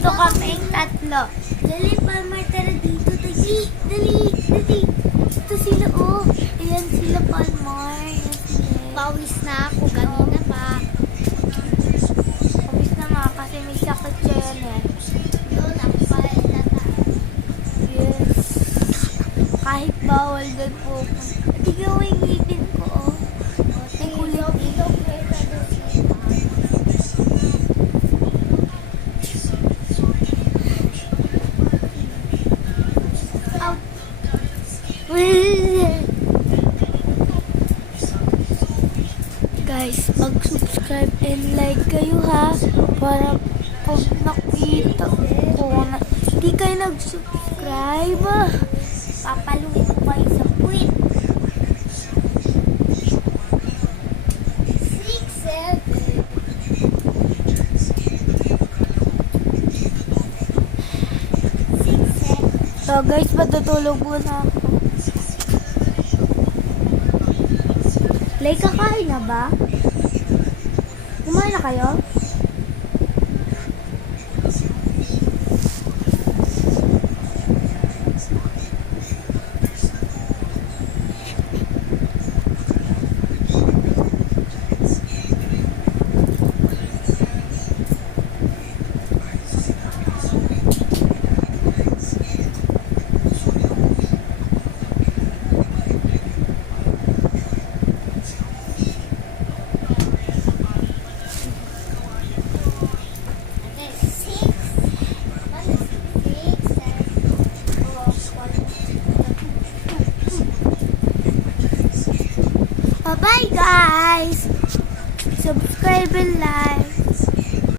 Dito kaming tatlo. Dali, Palmar, tara dito. Dali, dali, dali. Ito sila, oh. Ayan sila, Palmar. Ayan sila. Pawis na ako, kanina pa. Pawis na nga kasi may sakit siya yan eh. Doon, ako pala na. Yes. Kahit bawal doon po. Tignan mo yung ngipin ko, oh. May kulit. Guys, mag-subscribe and like kayo ha, para pag nakita ko na hindi kayo nag-subscribe, papaluin ko kayo sa puwit. 6, 7. So guys, matutulog muna ako. Lay, kakain na ba? Kumain na kayo? Bye guys! Subscribe and like.